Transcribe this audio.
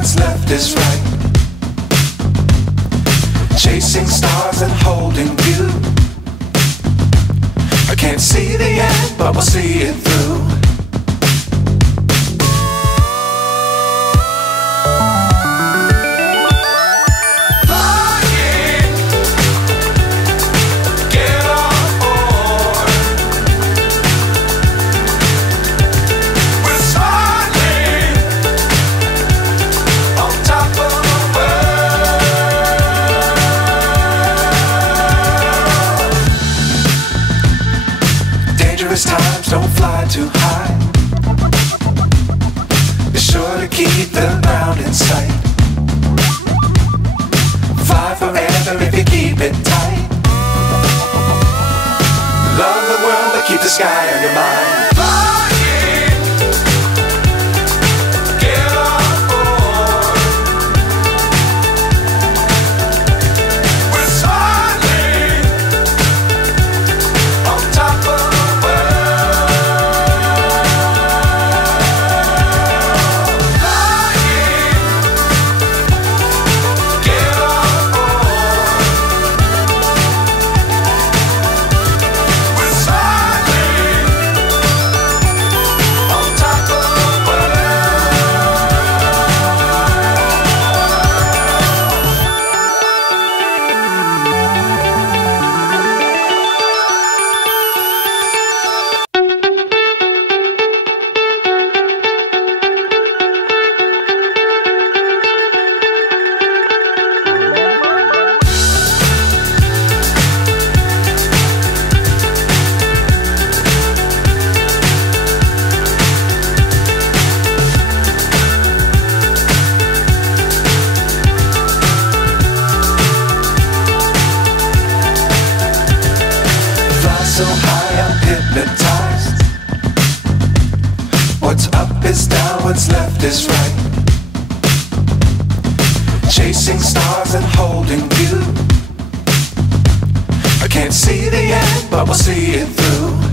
what's left is right. Chasing stars and holding you. I can't see the end, but we'll see it through. Times don't fly too high. Be sure to keep the ground in sight. Fly forever if you keep it tight. Love the world but keep the sky on your mind. So high I'm hypnotized. What's up is down, what's left is right. Chasing stars and holding you. I can't see the end, but we'll see it through.